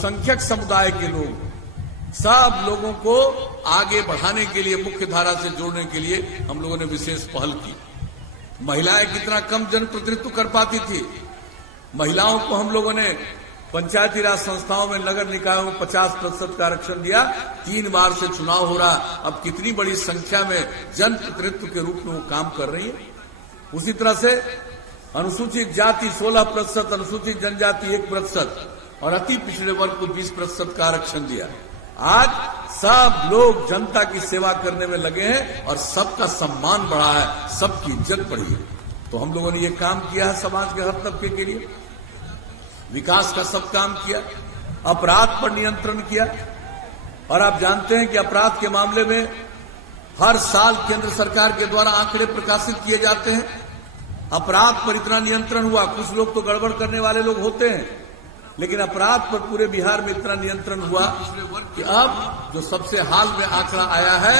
अल्पसंख्यक समुदाय के लोग, सब लोगों को आगे बढ़ाने के लिए, मुख्य धारा से जोड़ने के लिए हम लोगों ने विशेष पहल की। महिलाएं कितना कम जनप्रतिनिधित्व कर पाती थी। महिलाओं को हम लोगों ने पंचायती राज संस्थाओं में, नगर निकायों में 50% का आरक्षण दिया। 3 बार से चुनाव हो रहा, अब कितनी बड़ी संख्या में जनप्रतिनिधित्व के रूप में वो काम कर रही है। उसी तरह से अनुसूचित जाति 16%, अनुसूचित जनजाति 1% और अति पिछड़े वर्ग को 20% का आरक्षण दिया। आज सब लोग जनता की सेवा करने में लगे हैं और सबका सम्मान बढ़ा है, सबकी इज्जत बढ़ी है। तो हम लोगों ने ये काम किया है समाज के हर तबके के लिए। विकास का सब काम किया, अपराध पर नियंत्रण किया। और आप जानते हैं कि अपराध के मामले में हर साल केंद्र सरकार के द्वारा आंकड़े प्रकाशित किए जाते हैं। अपराध पर इतना नियंत्रण हुआ, कुछ लोग तो गड़बड़ करने वाले लोग होते हैं, लेकिन अपराध पर पूरे बिहार में इतना नियंत्रण हुआ कि अब जो सबसे हाल में आंकड़ा आया है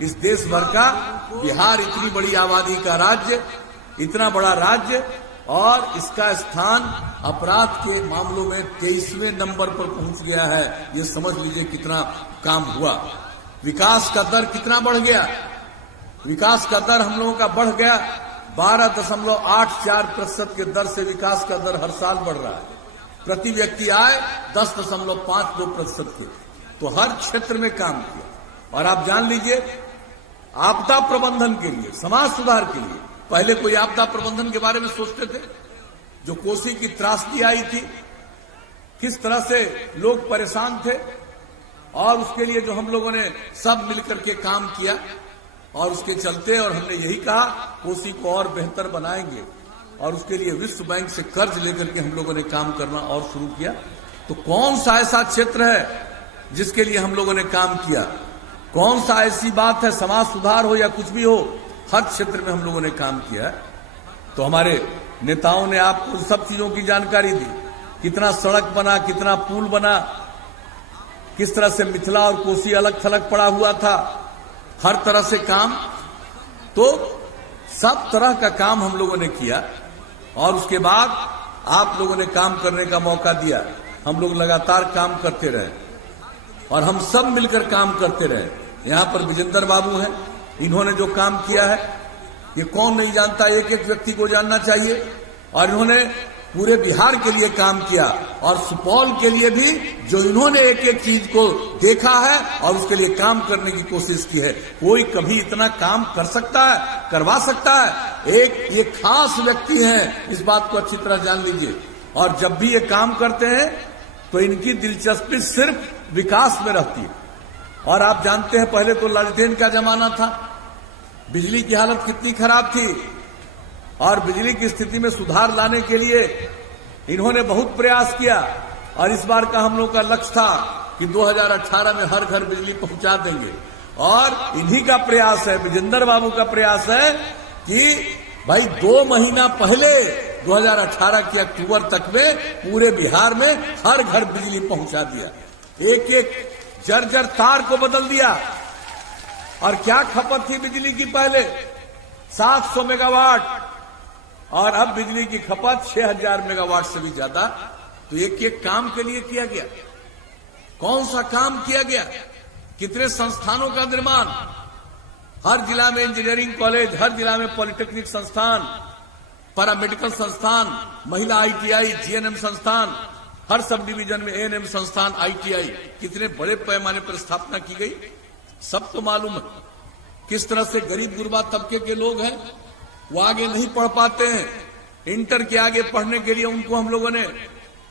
इस देश भर का, बिहार इतनी बड़ी आबादी का राज्य, इतना बड़ा राज्य, और इसका स्थान अपराध के मामलों में 23वें नंबर पर पहुंच गया है। ये समझ लीजिए कितना काम हुआ। विकास का दर कितना बढ़ गया। विकास का दर हम लोगों का बढ़ गया 12.84% के दर से विकास का दर हर साल बढ़ रहा है। प्रति व्यक्ति आय 10.52% के। तो हर क्षेत्र में काम किया। और आप जान लीजिए, आपदा प्रबंधन के लिए, समाज सुधार के लिए, पहले कोई आपदा प्रबंधन के बारे में सोचते थे? जो कोसी की त्रासदी आई थी, किस तरह से लोग परेशान थे, और उसके लिए जो हम लोगों ने सब मिलकर के काम किया, और उसके चलते, और हमने यही कहा कोसी को और बेहतर बनाएंगे, और उसके लिए विश्व बैंक से कर्ज लेकर के हम लोगों ने काम करना और शुरू किया। तो कौन सा ऐसा क्षेत्र है जिसके लिए हम लोगों ने काम किया? कौन सा ऐसी बात है, समाज सुधार हो या कुछ भी हो, हर क्षेत्र में हम लोगों ने काम किया है। तो हमारे नेताओं ने आपको सब चीजों की जानकारी दी, कितना सड़क बना, कितना पुल बना, किस तरह से मिथिला और कोसी अलग थलग पड़ा हुआ था, हर तरह से काम। तो सब तरह का काम हम लोगों ने किया, और उसके बाद आप लोगों ने काम करने का मौका दिया। हम लोग लगातार काम करते रहे, और हम सब मिलकर काम करते रहे। यहां पर विजेंद्र बाबू हैं, इन्होंने जो काम किया है ये कौन नहीं जानता, एक एक व्यक्ति को जानना चाहिए। और इन्होंने पूरे बिहार के लिए काम किया, और सुपौल के लिए भी जो इन्होंने एक एक चीज को देखा है और उसके लिए काम करने की कोशिश की है। कोई कभी इतना काम कर सकता है, करवा सकता है? एक ये खास व्यक्ति हैं, इस बात को अच्छी तरह जान लीजिए। और जब भी ये काम करते हैं तो इनकी दिलचस्पी सिर्फ विकास में रहती है। और आप जानते हैं, पहले तो लालटेन का जमाना था, बिजली की हालत कितनी खराब थी, और बिजली की स्थिति में सुधार लाने के लिए इन्होंने बहुत प्रयास किया। और इस बार का हम लोग का लक्ष्य था कि 2018 में हर घर बिजली पहुंचा देंगे। और इन्हीं का प्रयास है, विजेंद्र बाबू का प्रयास है कि भाई 2 महीना पहले 2018 के अक्टूबर तक में पूरे बिहार में हर घर बिजली पहुंचा दिया। एक एक जर्जर तार को बदल दिया। और क्या खपत थी बिजली की पहले? 700 मेगावाट, और अब बिजली की खपत 6000 मेगावाट से भी ज्यादा। तो एक एक काम के लिए किया गया। कौन सा काम किया गया? कितने संस्थानों का निर्माण, हर जिला में इंजीनियरिंग कॉलेज, हर जिला में पॉलिटेक्निक संस्थान, पैरामेडिकल संस्थान, महिला ITI, GNM संस्थान, हर सब डिवीजन में ANM संस्थान, ITI, कितने बड़े पैमाने पर स्थापना की गई, सब तो मालूम है। किस तरह से गरीब गुरबा तबके के लोग हैं, वो आगे नहीं पढ़ पाते हैं। इंटर के आगे पढ़ने के लिए उनको हम लोगों ने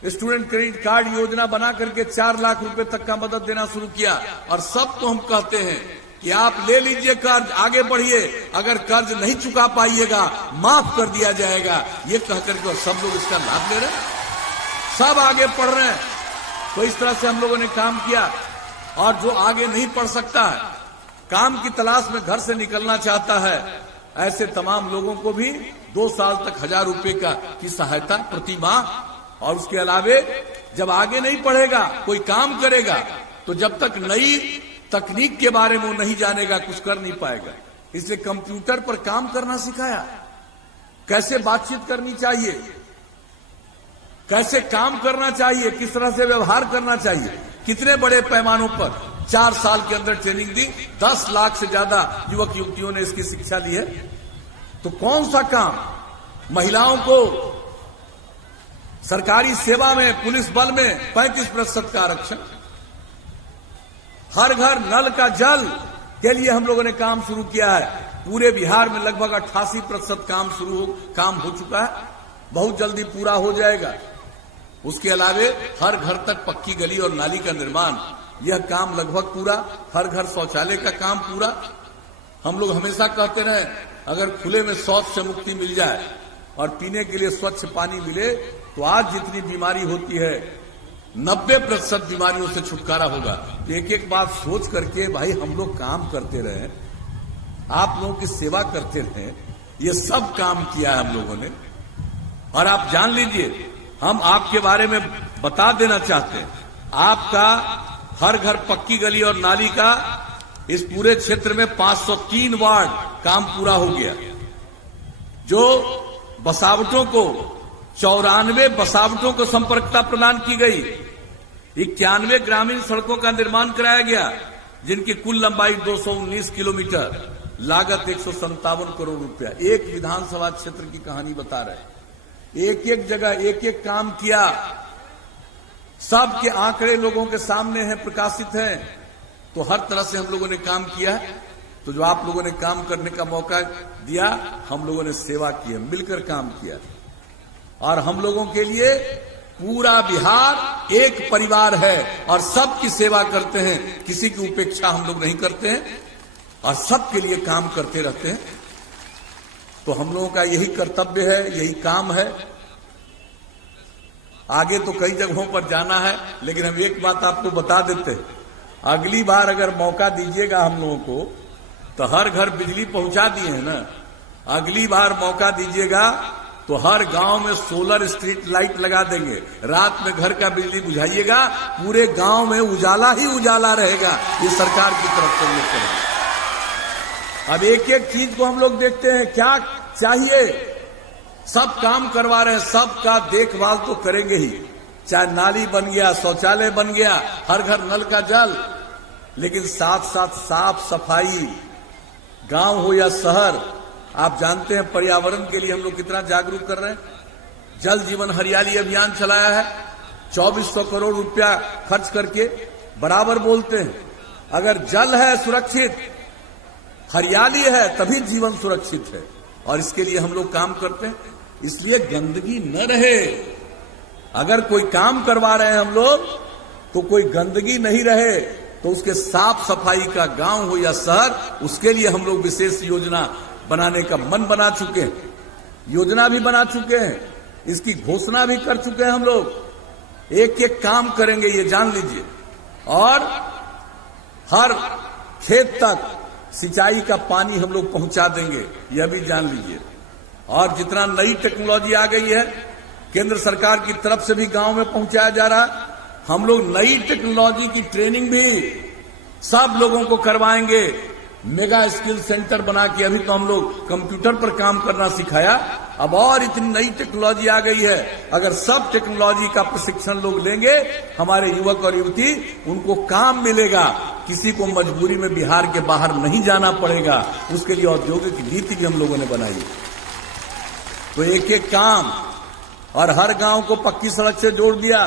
स्टूडेंट क्रेडिट कार्ड योजना बना करके 4 लाख रुपए तक का मदद देना शुरू किया। और सबको हम कहते हैं कि आप ले लीजिए कर्ज, आगे बढ़िए, अगर कर्ज नहीं चुका पाइएगा माफ कर दिया जाएगा। ये कहकर के सब लोग इसका लाभ ले रहे हैं, सब आगे पढ़ रहे हैं। तो इस तरह से हम लोगों ने काम किया। और जो आगे नहीं पढ़ सकता है, काम की तलाश में घर से निकलना चाहता है, ऐसे तमाम लोगों को भी 2 साल तक 1000 रुपए की सहायता प्रति माह। और उसके अलावे जब आगे नहीं पढ़ेगा, कोई काम करेगा, तो जब तक नई तकनीक के बारे में वो नहीं जानेगा कुछ कर नहीं पाएगा। इसलिए कंप्यूटर पर काम करना सिखाया, कैसे बातचीत करनी चाहिए, कैसे काम करना चाहिए, किस तरह से व्यवहार करना चाहिए, कितने बड़े पैमानों पर 4 साल के अंदर ट्रेनिंग दी, 10 लाख से ज्यादा युवक युवतियों ने इसकी शिक्षा ली है। तो कौन सा काम, महिलाओं को सरकारी सेवा में, पुलिस बल में 35% का आरक्षण, हर घर नल का जल के लिए हम लोगों ने काम शुरू किया है। पूरे बिहार में लगभग 88% काम हो चुका है, बहुत जल्दी पूरा हो जाएगा। उसके अलावे हर घर तक पक्की गली और नाली का निर्माण, यह काम लगभग पूरा, हर घर शौचालय का काम पूरा। हम लोग हमेशा कहते रहे, अगर खुले में शौच से मुक्ति मिल जाए और पीने के लिए स्वच्छ पानी मिले तो आज जितनी बीमारी होती है 90% बीमारियों से छुटकारा होगा। तो एक एक बात सोच करके भाई हम लोग काम करते रहे, आप लोगों की सेवा करते रहे, ये सब काम किया है हम लोगों ने। और आप जान लीजिए, हम आपके बारे में बता देना चाहते हैं, आपका हर घर पक्की गली और नाली का इस पूरे क्षेत्र में 503 वार्ड काम पूरा हो गया। जो बसावटों को 94 बसावटों को संपर्कता प्रदान की गई, 91 ग्रामीण सड़कों का निर्माण कराया गया, जिनकी कुल लंबाई 219 किलोमीटर, लागत 157 करोड़ रुपया। एक विधानसभा क्षेत्र की कहानी बता रहे हैं, एक एक जगह एक एक काम किया, सबके आंकड़े लोगों के सामने हैं, प्रकाशित हैं। तो हर तरह से हम लोगों ने काम किया है। तो जो आप लोगों ने काम करने का मौका दिया, हम लोगों ने सेवा की है, मिलकर काम किया। और हम लोगों के लिए पूरा बिहार एक परिवार है और सबकी सेवा करते हैं, किसी की उपेक्षा हम लोग नहीं करते हैं और सबके लिए काम करते रहते हैं। तो हम लोगों का यही कर्तव्य है, यही काम है। आगे तो कई जगहों पर जाना है, लेकिन हम एक बात आपको बता देते हैं, अगली बार अगर मौका दीजिएगा हम लोगों को, तो हर घर बिजली पहुंचा दिए हैं ना, अगली बार मौका दीजिएगा तो हर गांव में सोलर स्ट्रीट लाइट लगा देंगे, रात में घर का बिजली बुझाइएगा, पूरे गांव में उजाला ही उजाला रहेगा। ये सरकार की तरफ से हम लोग करेंगे। अब एक एक चीज को हम लोग देखते हैं, क्या चाहिए, सब काम करवा रहे हैं, सबका देखभाल तो करेंगे ही, चाहे नाली बन गया, शौचालय बन गया, हर घर नल का जल, लेकिन साथ साथ साफ सफाई, गांव हो या शहर। आप जानते हैं पर्यावरण के लिए हम लोग कितना जागरूक कर रहे हैं। जल जीवन हरियाली अभियान चलाया है, 2400 करोड़ रुपया खर्च करके। बराबर बोलते हैं, अगर जल है सुरक्षित, हरियाली है, तभी जीवन सुरक्षित है। और इसके लिए हम लोग काम करते हैं, इसलिए गंदगी न रहे। अगर कोई काम करवा रहे हैं हम लोग, तो कोई गंदगी नहीं रहे, तो उसके साफ सफाई का गांव हो या शहर, उसके लिए हम लोग विशेष योजना बनाने का मन बना चुके हैं, योजना भी बना चुके हैं, इसकी घोषणा भी कर चुके हैं हम लोग। एक एक काम करेंगे, ये जान लीजिए। और हर खेत तक सिंचाई का पानी हम लोग पहुंचा देंगे, यह भी जान लीजिए। और जितना नई टेक्नोलॉजी आ गई है, केंद्र सरकार की तरफ से भी गांव में पहुंचाया जा रहा है। हम लोग नई टेक्नोलॉजी की ट्रेनिंग भी सब लोगों को करवाएंगे, मेगा स्किल सेंटर बना के। अभी तो हम लोग कंप्यूटर पर काम करना सिखाया, अब और इतनी नई टेक्नोलॉजी आ गई है। अगर सब टेक्नोलॉजी का प्रशिक्षण लोग लेंगे, हमारे युवक और युवती, उनको काम मिलेगा, किसी को मजबूरी में बिहार के बाहर नहीं जाना पड़ेगा। उसके लिए औद्योगिक नीति भी हम लोगों ने बनाई। तो एक एक काम, और हर गांव को पक्की सड़क से जोड़ दिया।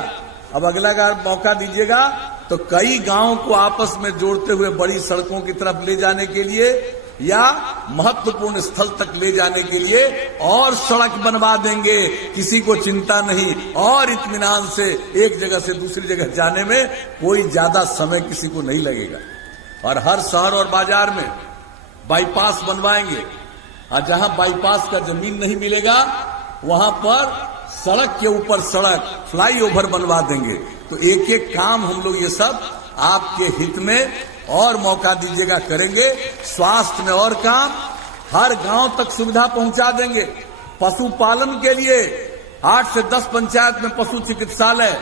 अब अगला बार मौका दीजिएगा तो कई गांवों को आपस में जोड़ते हुए बड़ी सड़कों की तरफ ले जाने के लिए या महत्वपूर्ण स्थल तक ले जाने के लिए और सड़क बनवा देंगे, किसी को चिंता नहीं। और इत्मीनान से एक जगह से दूसरी जगह जाने में कोई ज्यादा समय किसी को नहीं लगेगा। और हर शहर और बाजार में बाईपास बनवाएंगे, और जहां बाईपास का जमीन नहीं मिलेगा वहां पर सड़क के ऊपर सड़क, फ्लाईओवर बनवा देंगे। तो एक एक काम हम लोग ये सब आपके हित में, और मौका दीजिएगा करेंगे। स्वास्थ्य में और काम, हर गांव तक सुविधा पहुंचा देंगे। पशुपालन के लिए 8 से 10 पंचायत में पशु चिकित्सालय,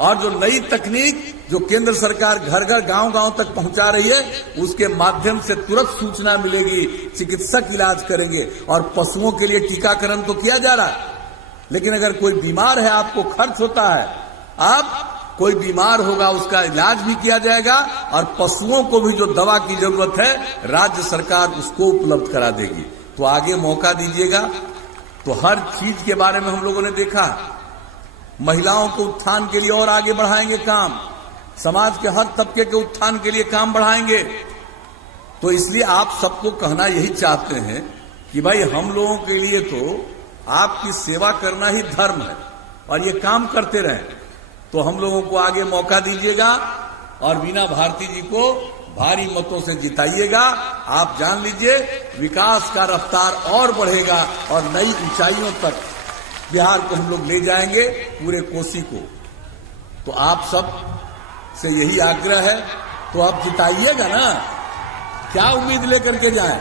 और जो नई तकनीक जो केंद्र सरकार घर घर गांव गांव तक पहुंचा रही है, उसके माध्यम से तुरंत सूचना मिलेगी, चिकित्सक इलाज करेंगे। और पशुओं के लिए टीकाकरण तो किया जा रहा है। लेकिन अगर कोई बीमार है, आपको खर्च होता है, अब कोई बीमार होगा उसका इलाज भी किया जाएगा और पशुओं को भी जो दवा की जरूरत है राज्य सरकार उसको उपलब्ध करा देगी। तो आगे मौका दीजिएगा। तो हर चीज के बारे में हम लोगों ने देखा, महिलाओं के उत्थान के लिए और आगे बढ़ाएंगे काम, समाज के हर तबके के उत्थान के लिए काम बढ़ाएंगे। तो इसलिए आप सबको कहना यही चाहते हैं कि भाई हम लोगों के लिए तो आपकी सेवा करना ही धर्म है और ये काम करते रहें। तो हम लोगों को आगे मौका दीजिएगा और वीणा भारती जी को भारी मतों से जिताइएगा। आप जान लीजिए विकास का रफ्तार और बढ़ेगा और नई ऊंचाइयों तक बिहार को हम लोग ले जाएंगे, पूरे कोसी को। तो आप सब से यही आग्रह है, तो आप जिताइएगा ना, क्या उम्मीद लेकर के जाएं?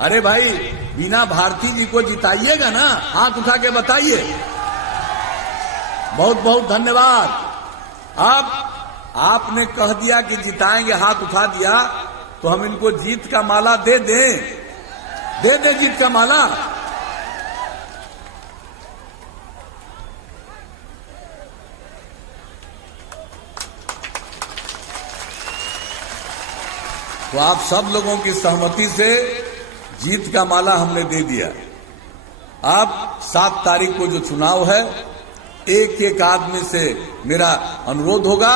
अरे भाई वीणा भारती जी को जिताइएगा ना, हाथ उठा के बताइए। बहुत बहुत धन्यवाद। अब आपने कह दिया कि जिताएंगे, हाथ उठा दिया, तो हम इनको जीत का माला दे दें जीत का माला। तो आप सब लोगों की सहमति से जीत का माला हमने दे दिया। अब 7 तारीख को जो चुनाव है, एक एक आदमी से मेरा अनुरोध होगा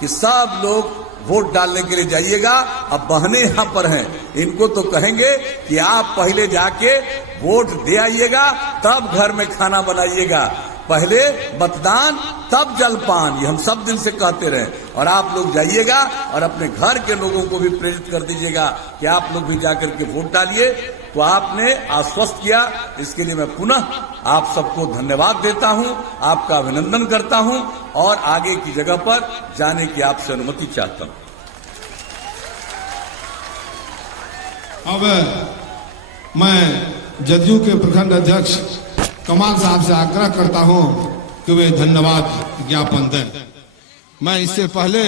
कि सब लोग वोट डालने के लिए जाइएगा। अब बहनें यहां पर हैं, इनको तो कहेंगे कि आप पहले जाके वोट दे आइएगा, तब घर में खाना बनाइएगा। पहले मतदान तब जलपान, ये हम सब दिन से कहते रहे। और आप लोग जाइएगा और अपने घर के लोगों को भी प्रेरित कर दीजिएगा कि आप लोग भी जाकर के वोट डालिए। तो आपने आश्वस्त किया, इसके लिए मैं पुनः आप सबको धन्यवाद देता हूं, आपका अभिनंदन करता हूं और आगे की जगह पर जाने की आपसे अनुमति चाहता हूं। अब मैं जदयू के प्रखंड अध्यक्ष कमाल साहब से आग्रह करता हूं कि वे धन्यवाद ज्ञापन दें। मैं इससे पहले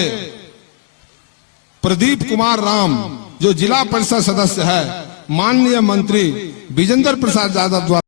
प्रदीप कुमार राम जो जिला परिषद सदस्य है, माननीय मंत्री विजेंद्र प्रसाद यादव द्वारा